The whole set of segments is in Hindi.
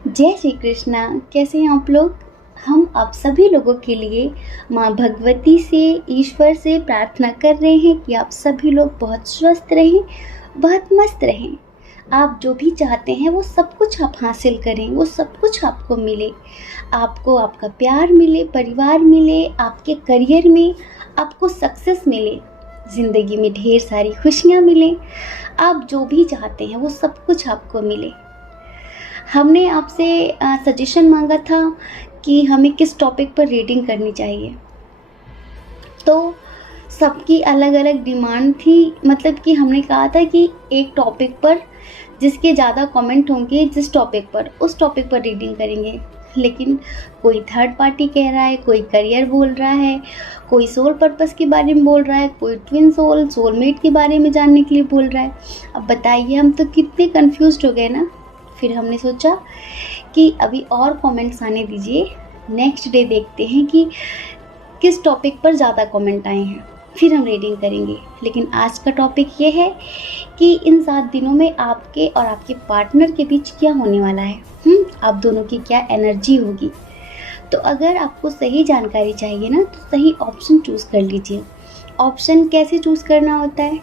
जय श्री कृष्णा। कैसे हैं आप लोग। हम आप सभी लोगों के लिए माँ भगवती से, ईश्वर से प्रार्थना कर रहे हैं कि आप सभी लोग बहुत स्वस्थ रहें, बहुत मस्त रहें। आप जो भी चाहते हैं वो सब कुछ आप हासिल करें, वो सब कुछ आपको मिले। आपको आपका प्यार मिले, परिवार मिले, आपके करियर में आपको सक्सेस मिले, ज़िंदगी में ढेर सारी खुशियाँ मिलें। आप जो भी चाहते हैं वो सब कुछ आपको मिले। हमने आपसे सजेशन मांगा था कि हमें किस टॉपिक पर रीडिंग करनी चाहिए, तो सबकी अलग अलग डिमांड थी। मतलब कि हमने कहा था कि एक टॉपिक पर जिसके ज़्यादा कमेंट होंगे, जिस टॉपिक पर, उस टॉपिक पर रीडिंग करेंगे। लेकिन कोई थर्ड पार्टी कह रहा है, कोई करियर बोल रहा है, कोई सोल पर्पस के बारे में बोल रहा है, कोई ट्विन सोलमेट के बारे में जानने के लिए बोल रहा है। अब बताइए, हम तो कितने कंफ्यूज्ड हो गए ना। फिर हमने सोचा कि अभी और कमेंट्स आने दीजिए, नेक्स्ट डे देखते हैं कि किस टॉपिक पर ज़्यादा कमेंट आए हैं, फिर हम रीडिंग करेंगे। लेकिन आज का टॉपिक ये है कि इन 7 दिनों में आपके और आपके पार्टनर के बीच क्या होने वाला है। आप दोनों की क्या एनर्जी होगी। तो अगर आपको सही जानकारी चाहिए ना, तो सही ऑप्शन चूज़ कर लीजिए। ऑप्शन कैसे चूज़ करना होता है,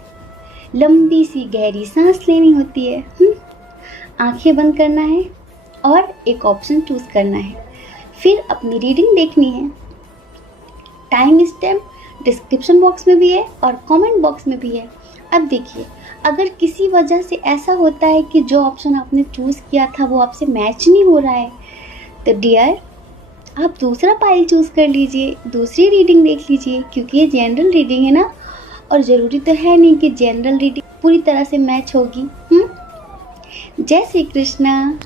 लंबी सी गहरी सांस लेनी होती है, आंखें बंद करना है और एक ऑप्शन चूज़ करना है, फिर अपनी रीडिंग देखनी है। टाइम स्टैम्प डिस्क्रिप्शन बॉक्स में भी है और कमेंट बॉक्स में भी है। अब देखिए, अगर किसी वजह से ऐसा होता है कि जो ऑप्शन आपने चूज़ किया था वो आपसे मैच नहीं हो रहा है, तो डियर आप दूसरा पाइल चूज़ कर लीजिए, दूसरी रीडिंग देख लीजिए, क्योंकि ये जनरल रीडिंग है ना, और ज़रूरी तो है नहीं कि जनरल रीडिंग पूरी तरह से मैच होगी। जय श्री कृष्णा।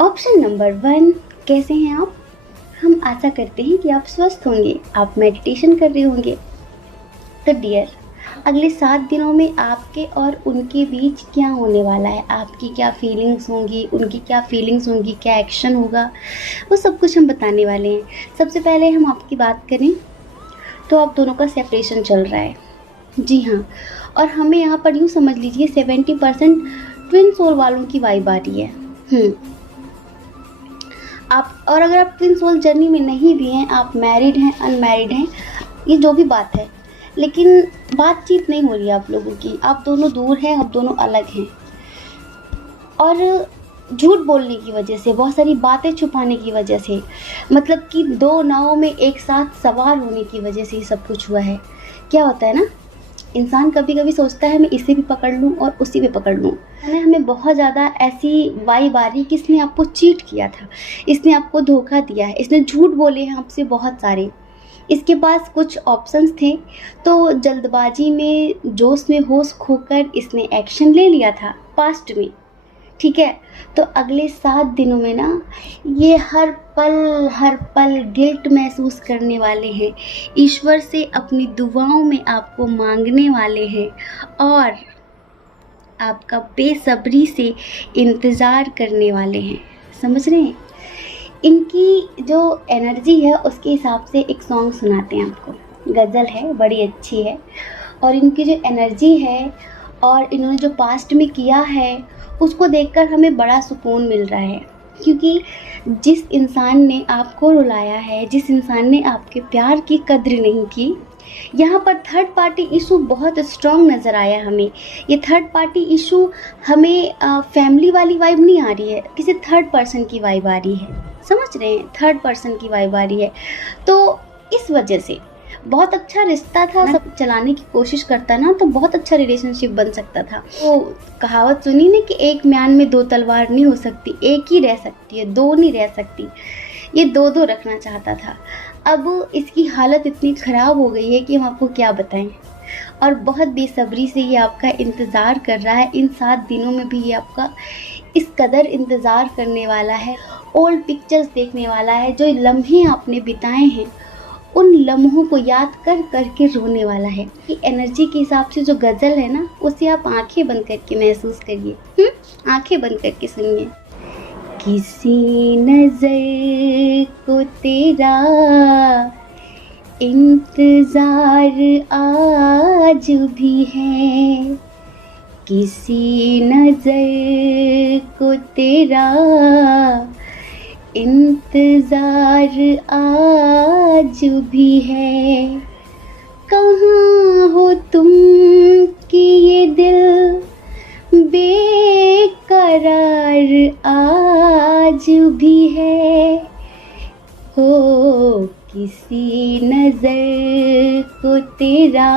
ऑप्शन नंबर 1, कैसे हैं आप। हम आशा करते हैं कि आप स्वस्थ होंगे, आप मेडिटेशन कर रहे होंगे। तो डियर, अगले 7 दिनों में आपके और उनके बीच क्या होने वाला है, आपकी क्या फीलिंग्स होंगी, उनकी क्या फीलिंग्स होंगी, क्या एक्शन होगा, वो सब कुछ हम बताने वाले हैं। सबसे पहले हम आपकी बात करें तो आप दोनों का सेपरेशन चल रहा है। जी हाँ, और हमें यहाँ पर यूँ समझ लीजिए 70% ट्विन सोल वालों की वाइब आ रही है। आप, और अगर आप ट्विन सोल जर्नी में नहीं भी हैं, आप मैरिड हैं, अनमैरिड हैं, ये जो भी बात है, लेकिन बातचीत नहीं हो रही है आप लोगों की, आप दोनों दूर हैं, आप दोनों अलग हैं, और झूठ बोलने की वजह से, बहुत सारी बातें छुपाने की वजह से, मतलब कि 2 नाव में एक साथ सवार होने की वजह से ये सब कुछ हुआ है। क्या होता है ना, इंसान कभी कभी सोचता है मैं इसे भी पकड़ लूँ और उसी भी पकड़ लूँ। हमें बहुत ज़्यादा ऐसी वाइब आ रही कि इसने आपको चीट किया था, इसने आपको धोखा दिया है, इसने झूठ बोले हैं आपसे बहुत सारे, इसके पास कुछ ऑप्शंस थे, तो जल्दबाजी में, जोश में होश खोकर इसने एक्शन ले लिया था पास्ट में। ठीक है, तो अगले 7 दिनों में ना ये हर पल गिल्ट महसूस करने वाले हैं, ईश्वर से अपनी दुआओं में आपको मांगने वाले हैं, और आपका बेसब्री से इंतज़ार करने वाले हैं। समझ रहे हैं, इनकी जो एनर्जी है उसके हिसाब से एक सॉन्ग सुनाते हैं आपको, गज़ल है, बड़ी अच्छी है। और इनकी जो एनर्जी है और इन्होंने जो पास्ट में किया है उसको देखकर हमें बड़ा सुकून मिल रहा है, क्योंकि जिस इंसान ने आपको रुलाया है, जिस इंसान ने आपके प्यार की कद्र नहीं की, यहाँ पर थर्ड पार्टी इशू बहुत स्ट्रॉन्ग नज़र आया हमें। ये थर्ड पार्टी इशू हमें फैमिली वाली वाइब नहीं आ रही है, किसी थर्ड पर्सन की वाइब आ रही है। समझ रहे हैं, थर्ड पर्सन की वाइब आ रही है। तो इस वजह से बहुत अच्छा रिश्ता था, सब चलाने की कोशिश करता ना तो बहुत अच्छा रिलेशनशिप बन सकता था। वो कहावत सुनी ना कि एक म्यान में 2 तलवार नहीं हो सकती, एक ही रह सकती है, 2 नहीं रह सकती। ये 2-2 रखना चाहता था। अब इसकी हालत इतनी ख़राब हो गई है कि हम आपको क्या बताएं, और बहुत बेसब्री से ये आपका इंतज़ार कर रहा है। इन 7 दिनों में भी ये आपका इस कदर इंतज़ार करने वाला है, ओल्ड पिक्चर्स देखने वाला है, जो लम्हे आपने बिताए हैं उन लम्हों को याद कर कर के रोने वाला है। कि एनर्जी के हिसाब से जो गज़ल है ना, उसे आप आंखें बंद करके महसूस करिए, आंखें बंद करके सुनिए। किसी नज़र को तेरा इंतज़ार आज भी है, किसी नजर को तेरा इंतजार आज भी है, कहाँ हो तुम कि ये दिल बेकरार आज भी है। हो किसी नजर को तेरा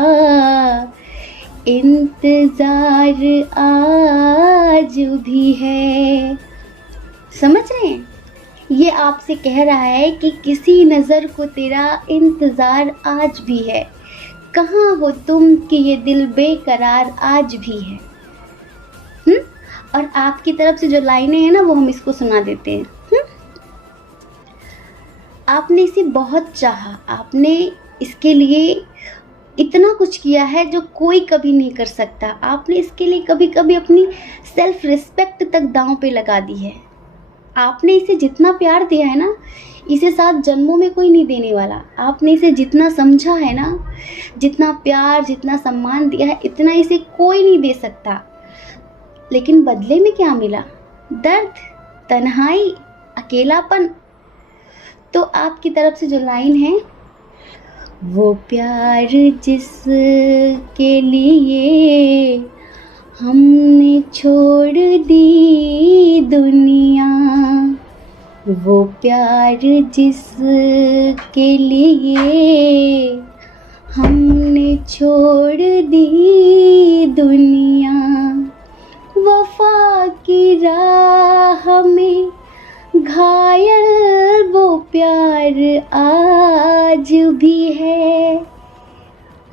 इंतजार आज भी है। समझ रहे हैं? ये आपसे कह रहा है कि किसी नज़र को तेरा इंतज़ार आज भी है, कहाँ हो तुम कि ये दिल बेकरार आज भी है। और आपकी तरफ से जो लाइनें हैं ना, वो हम इसको सुना देते हैं। आपने इसे बहुत चाहा, आपने इसके लिए इतना कुछ किया है जो कोई कभी नहीं कर सकता। आपने इसके लिए कभी कभी अपनी सेल्फ रिस्पेक्ट तक दांव पे लगा दी है। आपने इसे जितना प्यार दिया है ना, इसे 7 जन्मों में कोई नहीं देने वाला। आपने इसे जितना समझा है ना, जितना प्यार, जितना सम्मान दिया है, इतना इसे कोई नहीं दे सकता। लेकिन बदले में क्या मिला? दर्द, तन्हाई, अकेलापन। तो आपकी तरफ से जो लाइन है, वो प्यार जिसके लिए हमने छोड़ दी दुनिया, वो प्यार जिसके लिए हमने छोड़ दी दुनिया, वफा की राह में घायल वो प्यार आज भी है।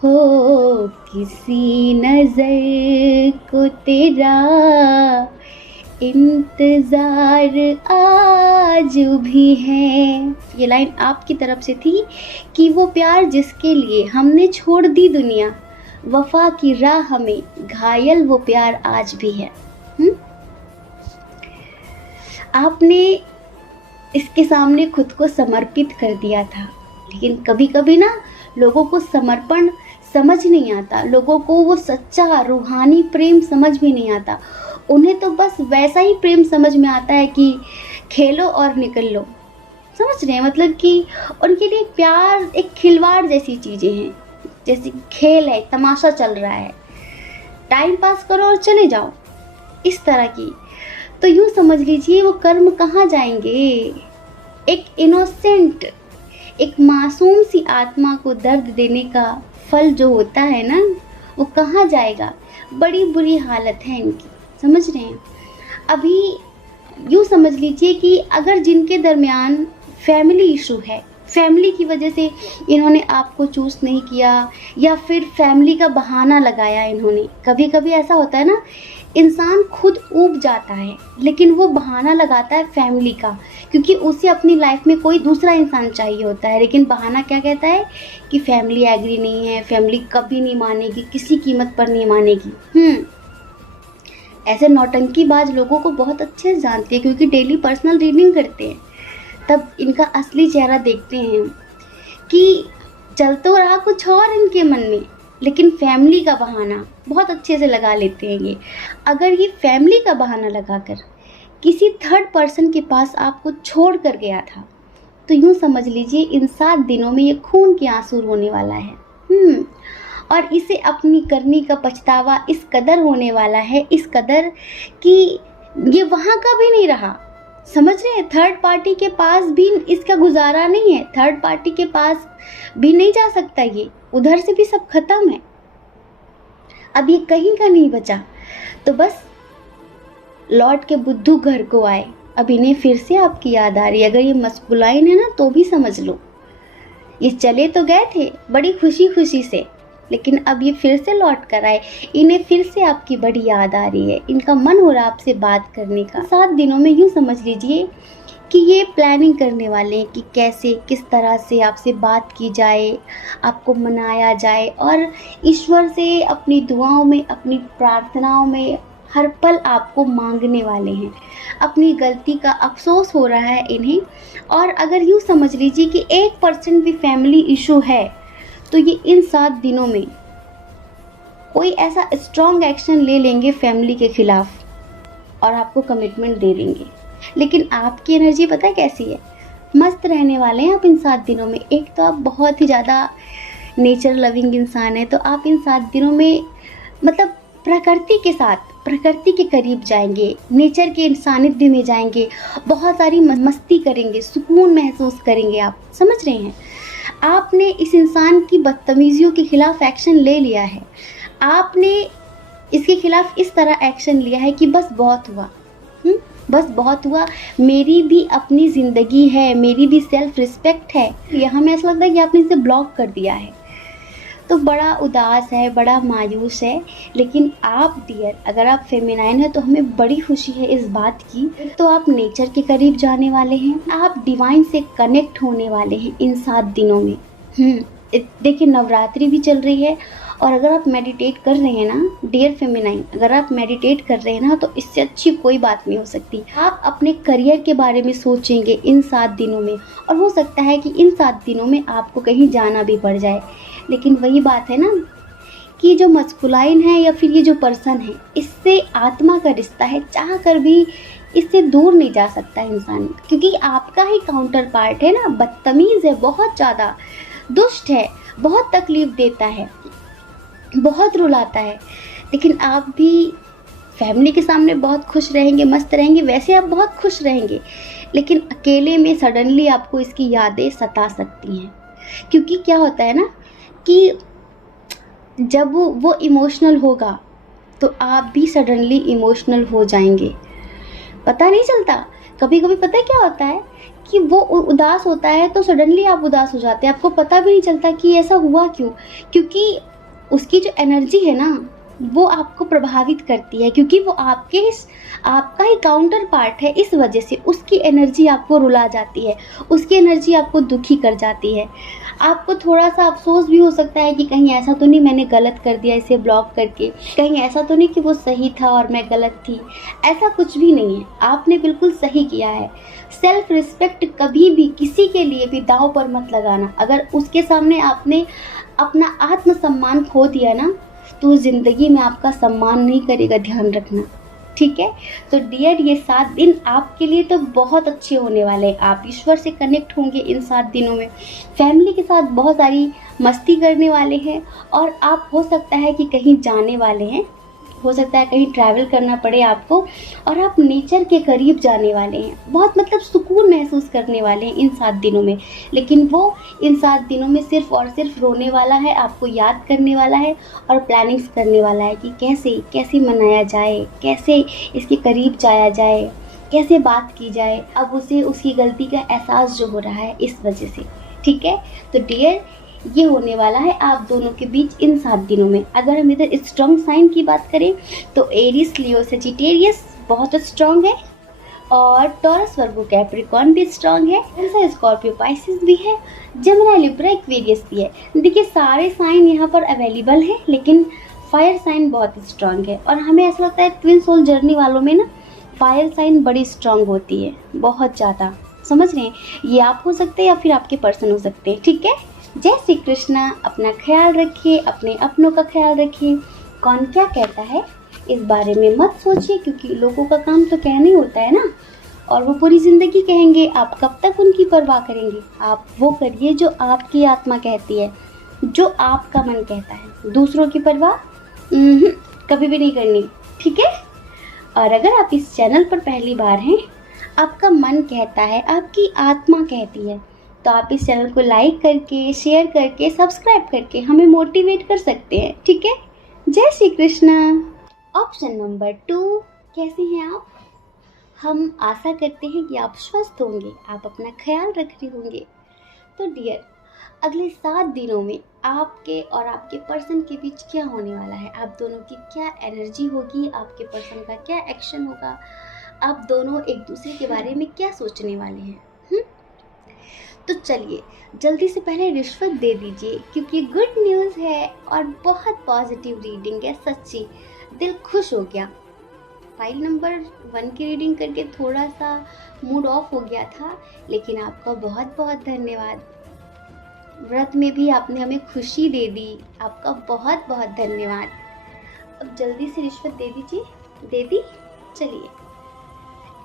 हो किसी नजर को तेरा इंतजार आज भी है। ये लाइन आपकी तरफ से थी कि वो प्यार जिसके लिए हमने छोड़ दी दुनिया, वफा की राह में घायल वो प्यार आज भी है। आपने इसके सामने खुद को समर्पित कर दिया था। लेकिन कभी कभी ना लोगों को समर्पण समझ नहीं आता, लोगों को वो सच्चा रूहानी प्रेम समझ में नहीं आता। उन्हें तो बस वैसा ही प्रेम समझ में आता है कि खेलो और निकल लो। समझ रहे हैं? मतलब कि उनके लिए प्यार एक खिलवाड़ जैसी चीज़ें हैं, जैसे खेल है, तमाशा चल रहा है, टाइम पास करो और चले जाओ, इस तरह की। तो यूँ समझ लीजिए वो कर्म कहाँ जाएंगे। एक इनोसेंट, एक मासूम सी आत्मा को दर्द देने का फल जो होता है ना, वो कहाँ जाएगा। बड़ी बुरी हालत है इनकी। समझ रहे हैं? अभी यूँ समझ लीजिए कि अगर जिनके दरमियान फैमिली इशू है, फैमिली की वजह से इन्होंने आपको चूज नहीं किया, या फिर फैमिली का बहाना लगाया इन्होंने। कभी कभी ऐसा होता है ना, इंसान खुद ऊब जाता है लेकिन वो बहाना लगाता है फैमिली का, क्योंकि उसे अपनी लाइफ में कोई दूसरा इंसान चाहिए होता है। लेकिन बहाना क्या कहता है कि फैमिली एग्री नहीं है, फैमिली कभी नहीं मानेगी, किसी कीमत पर नहीं मानेगी। ऐसे नौटंकीबाज लोगों को बहुत अच्छे से जानते हैं, क्योंकि डेली पर्सनल रीडिंग करते हैं, तब इनका असली चेहरा देखते हैं कि चल तो रहा कुछ और इनके मन में, लेकिन फैमिली का बहाना बहुत अच्छे से लगा लेते हैं ये। अगर ये फैमिली का बहाना लगाकर किसी थर्ड पर्सन के पास आपको छोड़ कर गया था, तो यूँ समझ लीजिए इन 7 दिनों में ये खून के आंसू होने वाला है। और इसे अपनी करनी का पछतावा इस कदर होने वाला है, इस कदर कि ये वहाँ का भी नहीं रहा। समझ रहे हैं? थर्ड पार्टी के पास भी इसका गुजारा नहीं है, थर्ड पार्टी के पास भी नहीं जा सकता, ये उधर से भी सब खत्म है। अब ये कहीं का नहीं बचा, तो बस लौट के बुद्धू घर को आए। अब इन्हें फिर से आपकी याद आ रही है। अगर ये मस्कुलाइन है ना, तो भी समझ लो ये चले तो गए थे बड़ी खुशी खुशी से, लेकिन अब ये फिर से लौट कर आए। इन्हें फिर से आपकी बड़ी याद आ रही है, इनका मन हो रहा है आपसे बात करने का। 7 दिनों में यूँ समझ लीजिए कि ये प्लानिंग करने वाले हैं कि कैसे, किस तरह से आपसे बात की जाए, आपको मनाया जाए, और ईश्वर से अपनी दुआओं में, अपनी प्रार्थनाओं में हर पल आपको मांगने वाले हैं। अपनी गलती का अफसोस हो रहा है इन्हें। और अगर यूँ समझ लीजिए कि 1% भी फैमिली इशू है, तो ये इन 7 दिनों में कोई ऐसा स्ट्रॉन्ग एक्शन ले लेंगे फैमिली के खिलाफ और आपको कमिटमेंट दे देंगे। लेकिन आपकी एनर्जी पता है कैसी है? मस्त रहने वाले हैं आप इन 7 दिनों में। एक तो आप बहुत ही ज़्यादा नेचर लविंग इंसान है, तो आप इन 7 दिनों में मतलब प्रकृति के साथ, प्रकृति के करीब जाएंगे, नेचर के सानिध्य में जाएंगे, बहुत सारी मस्ती करेंगे, सुकून महसूस करेंगे। आप समझ रहे हैं? आपने इस इंसान की बदतमीजियों के खिलाफ एक्शन ले लिया है। आपने इसके खिलाफ इस तरह एक्शन लिया है कि बस बहुत हुआ, बस बहुत हुआ, मेरी भी अपनी ज़िंदगी है, मेरी भी सेल्फ रिस्पेक्ट है। यहाँ में ऐसा लगता है कि आपने इसे ब्लॉक कर दिया है, तो बड़ा उदास है, बड़ा मायूस है। लेकिन आप डियर, अगर आप फेमिनाइन है तो हमें बड़ी खुशी है इस बात की। तो आप नेचर के करीब जाने वाले हैं, आप डिवाइन से कनेक्ट होने वाले हैं इन 7 दिनों में। देखिए नवरात्रि भी चल रही है, और अगर आप मेडिटेट कर रहे हैं ना डियर फेमिनाइन, अगर आप मेडिटेट कर रहे हैं ना, तो इससे अच्छी कोई बात नहीं हो सकती। आप अपने करियर के बारे में सोचेंगे इन 7 दिनों में, और हो सकता है कि इन 7 दिनों में आपको कहीं जाना भी पड़ जाए। लेकिन वही बात है ना कि जो मस्कुलाइन है या फिर ये जो पर्सन है, इससे आत्मा का रिश्ता है, चाह कर भी इससे दूर नहीं जा सकता इंसान, क्योंकि आपका ही काउंटर पार्ट है ना, बदतमीज़ है, बहुत ज़्यादा दुष्ट है, बहुत तकलीफ देता है, बहुत रुलाता है। लेकिन आप भी फैमिली के सामने बहुत खुश रहेंगे, मस्त रहेंगे, वैसे आप बहुत खुश रहेंगे। लेकिन अकेले में सडनली आपको इसकी यादें सता सकती हैं, क्योंकि क्या होता है ना कि जब वो इमोशनल होगा तो आप भी सडनली इमोशनल हो जाएंगे, पता नहीं चलता। कभी कभी पता है क्या होता है कि वो उदास होता है तो सडनली आप उदास हो जाते हैं, आपको पता भी नहीं चलता कि ऐसा हुआ क्यों, क्योंकि उसकी जो एनर्जी है ना वो आपको प्रभावित करती है, क्योंकि वो आपका ही काउंटर पार्ट है। इस वजह से उसकी एनर्जी आपको रुला जाती है, उसकी एनर्जी आपको दुखी कर जाती है। आपको थोड़ा सा अफसोस भी हो सकता है कि कहीं ऐसा तो नहीं मैंने गलत कर दिया इसे ब्लॉक करके, कहीं ऐसा तो नहीं कि वो सही था और मैं गलत थी। ऐसा कुछ भी नहीं है, आपने बिल्कुल सही किया है। सेल्फ रिस्पेक्ट कभी भी किसी के लिए भी दांव पर मत लगाना। अगर उसके सामने आपने अपना आत्मसम्मान खो दिया ना, तो ज़िंदगी में आपका सम्मान नहीं करेगा, ध्यान रखना, ठीक है? तो डियर, ये 7 दिन आपके लिए तो बहुत अच्छे होने वाले हैं। आप ईश्वर से कनेक्ट होंगे इन 7 दिनों में, फैमिली के साथ बहुत सारी मस्ती करने वाले हैं, और आप हो सकता है कि कहीं जाने वाले हैं, हो सकता है कहीं ट्रैवल करना पड़े आपको, और आप नेचर के करीब जाने वाले हैं, बहुत मतलब सुकून महसूस करने वाले हैं इन 7 दिनों में। लेकिन वो इन 7 दिनों में सिर्फ और सिर्फ रोने वाला है, आपको याद करने वाला है और प्लानिंग्स करने वाला है कि कैसे मनाया जाए, कैसे इसके करीब जाया जाए, कैसे बात की जाए। अब उसे उसकी गलती का एहसास जो हो रहा है इस वजह से, ठीक है? तो डियर, ये होने वाला है आप दोनों के बीच इन 7 दिनों में। अगर हम इधर स्ट्रॉन्ग साइन की बात करें तो एरीज, लियो, सेजिटेरियस बहुत स्ट्रॉन्ग है, और टॉरस, वर्गो, कैप्रिकॉर्न भी स्ट्रॉन्ग है, कैंसर, स्कॉर्पियो, पाइसिस भी है, जेमिनी, लिब्रा, एक्वेरियस भी है। देखिए सारे साइन यहाँ पर अवेलेबल हैं, लेकिन फायर साइन बहुत स्ट्रॉन्ग है। और हमें ऐसा लगता है ट्विन सोल जर्नी वालों में ना फायर साइन बड़ी स्ट्रॉन्ग होती है, बहुत ज़्यादा, समझ रहे हैं? ये आप हो सकते हैं या फिर आपके पर्सन हो सकते हैं, ठीक है? जय श्री कृष्णा। अपना ख्याल रखिए, अपने अपनों का ख्याल रखिए। कौन क्या कहता है इस बारे में मत सोचिए, क्योंकि लोगों का काम तो कहना ही होता है ना, और वो पूरी ज़िंदगी कहेंगे, आप कब तक उनकी परवाह करेंगे? आप वो करिए जो आपकी आत्मा कहती है, जो आपका मन कहता है। दूसरों की परवाह कभी भी नहीं करनी, ठीक है? और अगर आप इस चैनल पर पहली बार हैं, आपका मन कहता है, आपकी आत्मा कहती है, तो आप इस चैनल को लाइक करके, शेयर करके, सब्सक्राइब करके हमें मोटिवेट कर सकते हैं, ठीक है? जय श्री कृष्णा। ऑप्शन नंबर 2, कैसे हैं आप? हम आशा करते हैं कि आप स्वस्थ होंगे, आप अपना ख्याल रख रहे होंगे। तो डियर, अगले 7 दिनों में आपके और आपके पर्सन के बीच क्या होने वाला है, आप दोनों की क्या एनर्जी होगी, आपके पर्सन का क्या एक्शन होगा, आप दोनों एक दूसरे के बारे में क्या सोचने वाले हैं? तो चलिए जल्दी से पहले रिश्वत दे दीजिए, क्योंकि गुड न्यूज़ है और बहुत पॉजिटिव रीडिंग है। सच्ची दिल खुश हो गया। फाइल नंबर 1 की रीडिंग करके थोड़ा सा मूड ऑफ हो गया था, लेकिन आपका बहुत बहुत धन्यवाद। व्रत में भी आपने हमें खुशी दे दी, आपका बहुत बहुत धन्यवाद। अब जल्दी से रिश्वत दे दीजिए। दे दी? चलिए।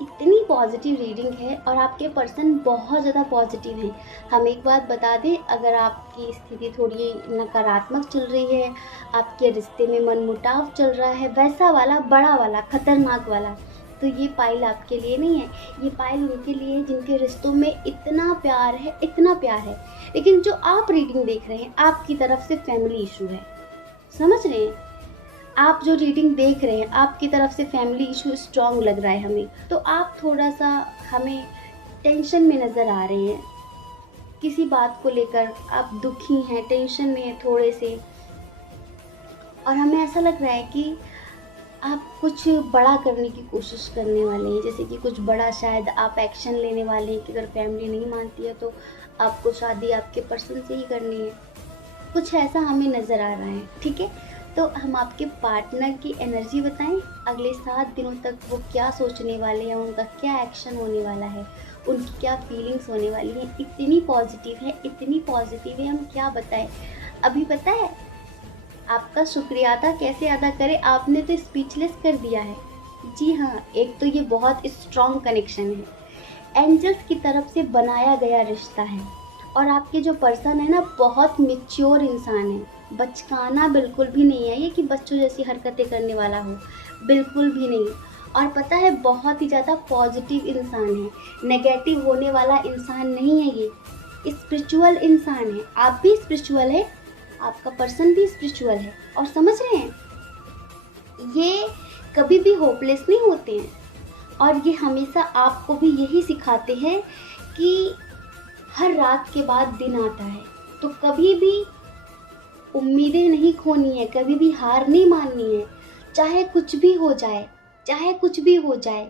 इतनी पॉजिटिव रीडिंग है और आपके पर्सन बहुत ज़्यादा पॉजिटिव हैं। हम एक बात बता दें, अगर आपकी स्थिति थोड़ी नकारात्मक चल रही है, आपके रिश्ते में मनमुटाव चल रहा है, वैसा वाला बड़ा वाला खतरनाक वाला, तो ये पाइल आपके लिए नहीं है। ये पाइल उनके लिए है जिनके रिश्तों में इतना प्यार है, इतना प्यार है, लेकिन जो आप रीडिंग देख रहे हैं आपकी तरफ से फैमिली इशू है। समझ रहे हैं? आप जो रीडिंग देख रहे हैं आपकी तरफ से फैमिली इशू स्ट्रॉन्ग लग रहा है हमें, तो आप थोड़ा सा हमें टेंशन में नज़र आ रहे हैं। किसी बात को लेकर आप दुखी हैं, टेंशन में हैं थोड़े से, और हमें ऐसा लग रहा है कि आप कुछ बड़ा करने की कोशिश करने वाले हैं, जैसे कि कुछ बड़ा शायद आप एक्शन लेने वाले हैं कि अगर फैमिली नहीं मानती है तो आपको शादी आपके पर्सन से ही करनी है। कुछ ऐसा हमें नज़र आ रहा है, ठीक है? तो हम आपके पार्टनर की एनर्जी बताएं, अगले 7 दिनों तक वो क्या सोचने वाले हैं, उनका क्या एक्शन होने वाला है, उनकी क्या फीलिंग्स होने वाली हैं। इतनी पॉजिटिव है, इतनी पॉजिटिव है, हम क्या बताएं। अभी पता है आपका शुक्रिया अदा कैसे अदा करें, आपने तो स्पीचलेस कर दिया है। जी हाँ, एक तो ये बहुत स्ट्रॉन्ग कनेक्शन है, एंजल्स की तरफ से बनाया गया रिश्ता है, और आपके जो पर्सन है ना बहुत मैच्योर इंसान है, बचकाना बिल्कुल भी नहीं है ये कि बच्चों जैसी हरकतें करने वाला हो, बिल्कुल भी नहीं। और पता है बहुत ही ज़्यादा पॉजिटिव इंसान है, नेगेटिव होने वाला इंसान नहीं है ये, स्पिरिचुअल इंसान है। आप भी स्पिरिचुअल है, आपका पर्सन भी स्पिरिचुअल है, और समझ रहे हैं ये कभी भी होपलेस नहीं होते हैं, और ये हमेशा आपको भी यही सिखाते हैं कि हर रात के बाद दिन आता है, तो कभी भी उम्मीदें नहीं खोनी है, कभी भी हार नहीं माननी है, चाहे कुछ भी हो जाए, चाहे कुछ भी हो जाए,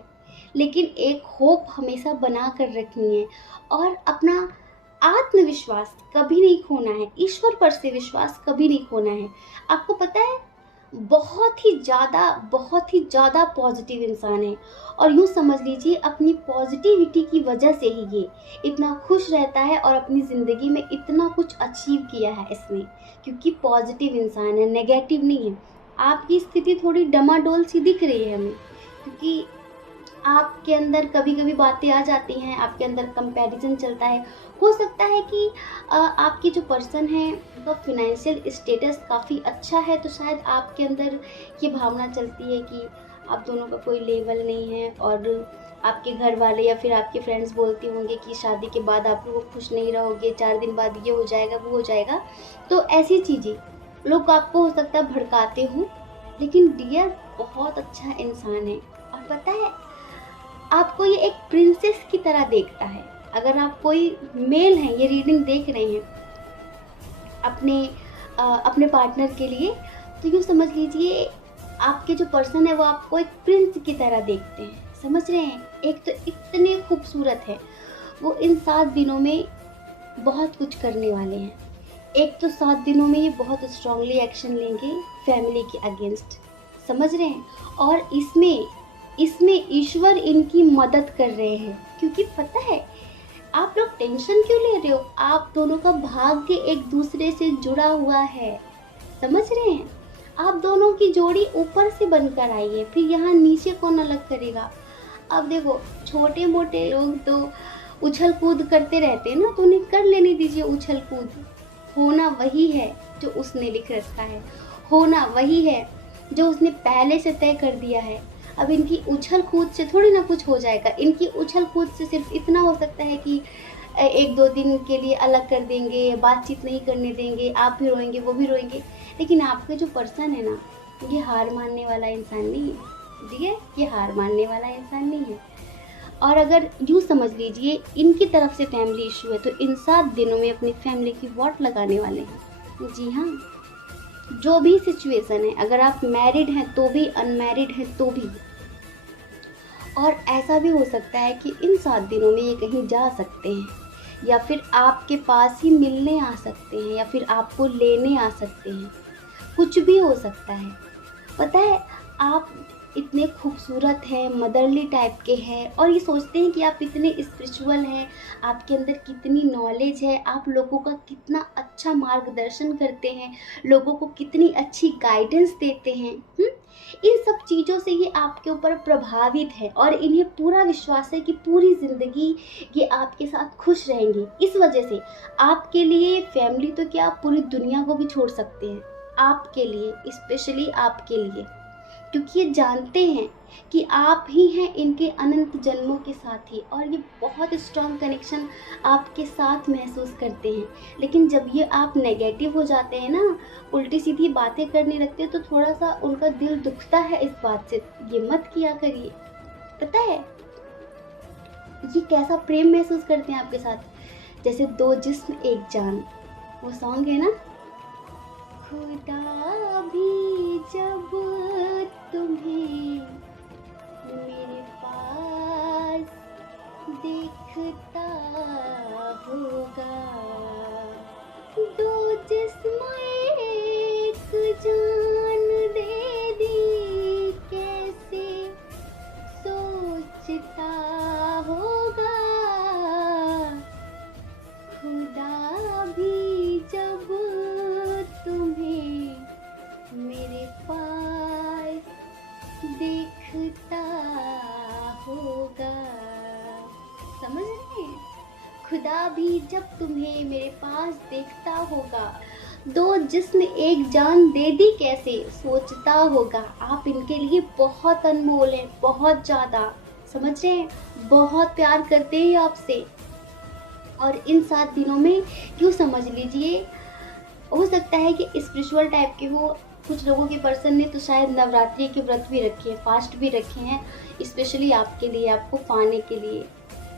लेकिन एक होप हमेशा बना कर रखनी है, और अपना आत्मविश्वास कभी नहीं खोना है, ईश्वर पर से विश्वास कभी नहीं खोना है। आपको पता है बहुत ही ज़्यादा पॉजिटिव इंसान है, और यूँ समझ लीजिए अपनी पॉजिटिविटी की वजह से ही ये इतना खुश रहता है और अपनी ज़िंदगी में इतना कुछ अचीव किया है इसने, क्योंकि पॉजिटिव इंसान है, नेगेटिव नहीं है। आपकी स्थिति थोड़ी डमाडोल सी दिख रही है हमें, क्योंकि आपके अंदर कभी कभी बातें आ जाती हैं, आपके अंदर कंपैरिजन चलता है। हो सकता है कि आपके जो पर्सन है उनका फिनेंशियल स्टेटस काफ़ी अच्छा है, तो शायद आपके अंदर ये भावना चलती है कि आप दोनों का कोई लेवल नहीं है, और आपके घर वाले या फिर आपके फ्रेंड्स बोलते होंगे कि शादी के बाद आप लोग खुश नहीं रहोगे, 4 दिन बाद ये हो जाएगा वो हो जाएगा। तो ऐसी चीज़ें लोग आपको हो सकता है भड़काते हों, लेकिन डियर बहुत अच्छा इंसान है, और पता है आपको ये एक प्रिंसेस की तरह देखता है। अगर आप कोई मेल हैं, ये रीडिंग देख रहे हैं अपने पार्टनर के लिए, तो यूँ समझ लीजिए आपके जो पर्सन है वो आपको एक प्रिंस की तरह देखते हैं। समझ रहे हैं? एक तो इतने खूबसूरत है वो, इन 7 दिनों में बहुत कुछ करने वाले हैं। एक तो 7 दिनों में ये बहुत स्ट्रांगली एक्शन लेंगे फैमिली के अगेंस्ट, समझ रहे हैं? और इसमें ईश्वर इनकी मदद कर रहे हैं, क्योंकि पता है आप लोग टेंशन क्यों ले रहे हो, आप दोनों का भाग्य एक दूसरे से जुड़ा हुआ है। समझ रहे हैं? आप दोनों की जोड़ी ऊपर से बनकर आई है, फिर यहाँ नीचे कौन अलग करेगा। अब देखो छोटे मोटे लोग तो उछल कूद करते रहते हैं ना, तो उन्हें कर लेने दीजिए उछल कूद। होना वही है जो उसने लिख रखा है, होना वही है जो उसने पहले से तय कर दिया है। अब इनकी उछल कूद से थोड़ी ना कुछ हो जाएगा, इनकी उछल कूद से सिर्फ इतना हो सकता है कि 1-2 दिन के लिए अलग कर देंगे, बातचीत नहीं करने देंगे, आप भी रोएंगे वो भी रोएंगे। लेकिन आपके जो पर्सन है ना, ये हार मानने वाला इंसान नहीं है, ठीक है? ये हार मानने वाला इंसान नहीं है। और अगर यूँ समझ लीजिए इनकी तरफ से फैमिली इशू है, तो इन 7 दिनों में अपनी फैमिली की वोट लगाने वाले हैं। जी हाँ, जो भी सिचुएशन है, अगर आप मैरिड हैं तो भी, अनमैरिड हैं तो भी, और ऐसा भी हो सकता है कि इन 7 दिनों में ये कहीं जा सकते हैं, या फिर आपके पास ही मिलने आ सकते हैं, या फिर आपको लेने आ सकते हैं, कुछ भी हो सकता है। पता है आप इतने खूबसूरत हैं, मदरली टाइप के हैं, और ये सोचते हैं कि आप इतने स्पिरिचुअल हैं, आपके अंदर कितनी नॉलेज है, आप लोगों का कितना अच्छा मार्गदर्शन करते हैं, लोगों को कितनी अच्छी गाइडेंस देते हैं। इन सब चीज़ों से ये आपके ऊपर प्रभावित है और इन्हें पूरा विश्वास है कि पूरी ज़िंदगी ये आपके साथ खुश रहेंगे। इस वजह से आपके लिए फैमिली तो क्या, आप पूरी दुनिया को भी छोड़ सकते हैं, आपके लिए, स्पेशली आपके लिए, क्योंकि ये जानते हैं कि आप ही हैं इनके अनंत जन्मों के साथी, और ये बहुत स्ट्रॉन्ग कनेक्शन आपके साथ महसूस करते हैं। लेकिन जब ये आप नेगेटिव हो जाते हैं ना, उल्टी सीधी बातें करने लगते हैं, तो थोड़ा सा उनका दिल दुखता है इस बात से। ये मत किया करिए। पता है ये कैसा प्रेम महसूस करते हैं आपके साथ, जैसे दो जिस्म एक जान, वो सॉन्ग है ना। खुदा भी जब तुम्हें मेरे पास देखता होगा, दो जिस्म एक जान दे दी कैसे सोचता होगा। खुदा भी जब तुम्हें मेरे पास देखता होगा। समझ रहे हैं? खुदा भी जब तुम्हें मेरे पास देखता होगा, दो जिस्म एक जान दे दी कैसे सोचता होगा। आप इनके लिए बहुत अनमोल हैं, बहुत ज़्यादा। समझ रहे हैं? बहुत प्यार करते हैं आपसे। और इन 7 दिनों में यूँ समझ लीजिए, हो सकता है कि स्पिरिचुअल टाइप के हो, कुछ लोगों के पर्सन ने तो शायद नवरात्रि के व्रत भी रखे हैं, फास्ट भी रखे हैं, स्पेशली आपके लिए, आपको पाने के लिए।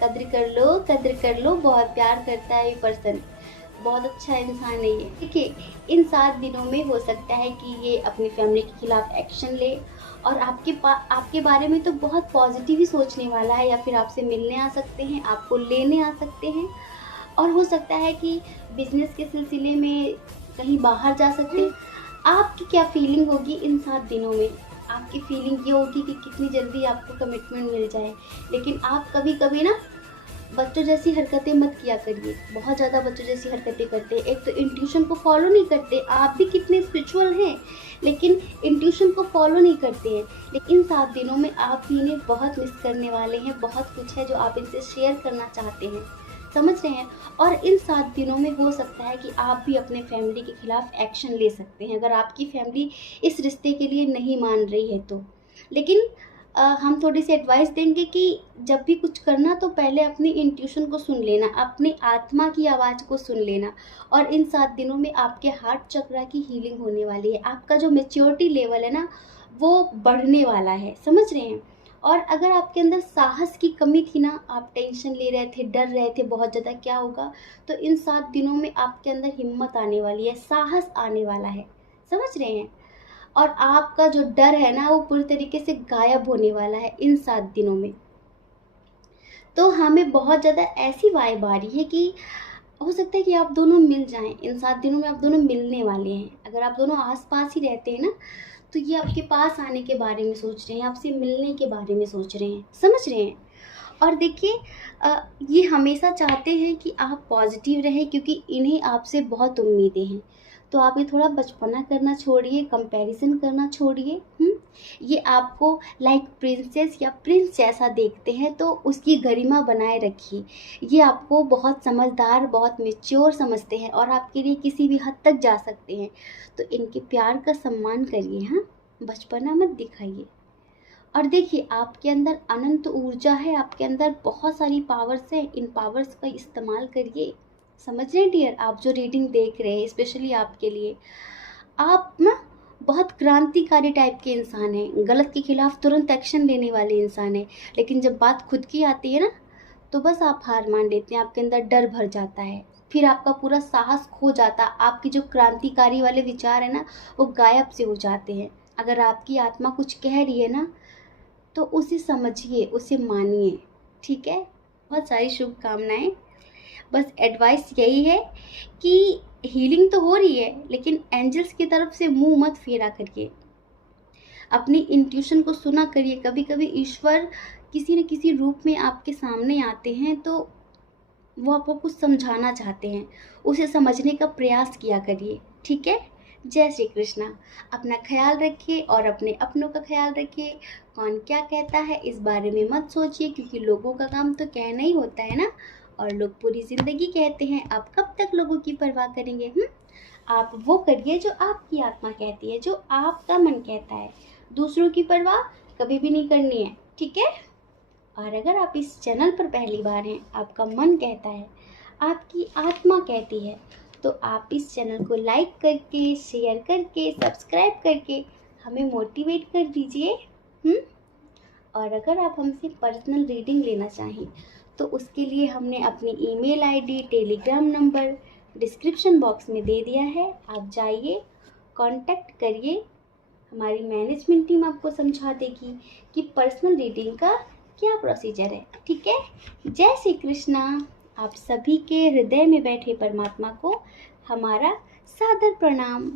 कद्र कर लो, कद्र कर लो। बहुत प्यार करता है ये पर्सन, बहुत अच्छा इंसान है ये। देखिए, इन 7 दिनों में हो सकता है कि ये अपनी फैमिली के खिलाफ एक्शन ले, और आपके बारे में तो बहुत पॉजिटिव ही सोचने वाला है, या फिर आपसे मिलने आ सकते हैं, आपको लेने आ सकते हैं। और हो सकता है कि बिजनेस के सिलसिले में कहीं बाहर जा सकते हैं। आपकी क्या फीलिंग होगी इन 7 दिनों में? आपकी फीलिंग ये होगी कि कितनी जल्दी आपको कमिटमेंट मिल जाए। लेकिन आप कभी कभी ना बच्चों जैसी हरकतें मत किया करिए, बहुत ज़्यादा बच्चों जैसी हरकतें करते हैं। एक तो इंट्यूशन को फॉलो नहीं करते, आप भी कितने स्पिरिचुअल हैं लेकिन इंट्यूशन को फॉलो नहीं करते हैं। लेकिन इन 7 दिनों में आप भी इन्हें बहुत मिस करने वाले हैं, बहुत कुछ है जो आप इनसे शेयर करना चाहते हैं। समझ रहे हैं? और इन 7 दिनों में हो सकता है कि आप भी अपने फैमिली के खिलाफ एक्शन ले सकते हैं, अगर आपकी फैमिली इस रिश्ते के लिए नहीं मान रही है तो। लेकिन हम थोड़ी सी एडवाइस देंगे कि जब भी कुछ करना तो पहले अपनी इंट्यूशन को सुन लेना, अपनी आत्मा की आवाज़ को सुन लेना। और इन 7 दिनों में आपके हार्ट चक्रा की हीलिंग होने वाली है, आपका जो मैच्योरिटी लेवल है ना वो बढ़ने वाला है। समझ रहे हैं? और अगर आपके अंदर साहस की कमी थी ना, आप टेंशन ले रहे थे, डर रहे थे बहुत ज़्यादा क्या होगा, तो इन 7 दिनों में आपके अंदर हिम्मत आने वाली है, साहस आने वाला है। समझ रहे हैं? और आपका जो डर है ना वो पूरी तरीके से गायब होने वाला है इन 7 दिनों में। तो हमें बहुत ज़्यादा ऐसी वाइब आ रही है कि हो सकता है कि आप दोनों मिल जाएं। इन 7 दिनों में आप दोनों मिलने वाले हैं। अगर आप दोनों आस-पास ही रहते हैं ना, तो ये आपके पास आने के बारे में सोच रहे हैं, आपसे मिलने के बारे में सोच रहे हैं। समझ रहे हैं? और देखिए, ये हमेशा चाहते हैं कि आप पॉजिटिव रहें, क्योंकि इन्हें आपसे बहुत उम्मीदें हैं। तो आप ये थोड़ा बचपना करना छोड़िए, कंपैरिजन करना छोड़िए। ये आपको लाइक प्रिंसेस या प्रिंस जैसा देखते हैं, तो उसकी गरिमा बनाए रखिए। ये आपको बहुत समझदार, बहुत मैच्योर समझते हैं और आपके लिए किसी भी हद तक जा सकते हैं। तो इनके प्यार का सम्मान करिए, हाँ, बचपना मत दिखाइए। और देखिए, आपके अंदर अनंत ऊर्जा है, आपके अंदर बहुत सारी पावर्स हैं, इन पावर्स का इस्तेमाल करिए। समझ रहे हैं डियर? आप जो रीडिंग देख रहे हैं स्पेशली आपके लिए, आप ना बहुत क्रांतिकारी टाइप के इंसान हैं, गलत के खिलाफ तुरंत एक्शन लेने वाले इंसान हैं। लेकिन जब बात खुद की आती है ना, तो बस आप हार मान लेते हैं, आपके अंदर डर भर जाता है, फिर आपका पूरा साहस खो जाता है, आपकी जो क्रांतिकारी वाले विचार है ना वो गायब से हो जाते हैं। अगर आपकी आत्मा कुछ कह रही है ना, तो उसे समझिए, उसे मानिए। ठीक है? बहुत सारी शुभकामनाएं। बस एडवाइस यही है कि हीलिंग तो हो रही है, लेकिन एंजल्स की तरफ से मुंह मत फेरा करिए। अपनी इंट्यूशन को सुना करिए। कभी कभी ईश्वर किसी न किसी रूप में आपके सामने आते हैं, तो वो आपको कुछ समझाना चाहते हैं, उसे समझने का प्रयास किया करिए। ठीक है। जय श्री कृष्णा। अपना ख्याल रखिए और अपने अपनों का ख्याल रखिए। कौन क्या कहता है इस बारे में मत सोचिए, क्योंकि लोगों का काम तो कहना ही होता है ना, और लोग पूरी ज़िंदगी कहते हैं। आप कब तक लोगों की परवाह करेंगे? आप वो करिए जो आपकी आत्मा कहती है, जो आपका मन कहता है। दूसरों की परवाह कभी भी नहीं करनी है। ठीक है। और अगर आप इस चैनल पर पहली बार हैं, आपका मन कहता है, आपकी आत्मा कहती है, तो आप इस चैनल को लाइक करके, शेयर करके, सब्सक्राइब करके हमें मोटिवेट कर दीजिए। और अगर आप हमसे पर्सनल रीडिंग लेना चाहें, तो उसके लिए हमने अपनी email ID, Telegram number description box में दे दिया है। आप जाइए, कांटेक्ट करिए। हमारी मैनेजमेंट टीम आपको समझा देगी कि पर्सनल रीडिंग का क्या प्रोसीजर है। ठीक है। जय श्री कृष्णा। आप सभी के हृदय में बैठे परमात्मा को हमारा सादर प्रणाम।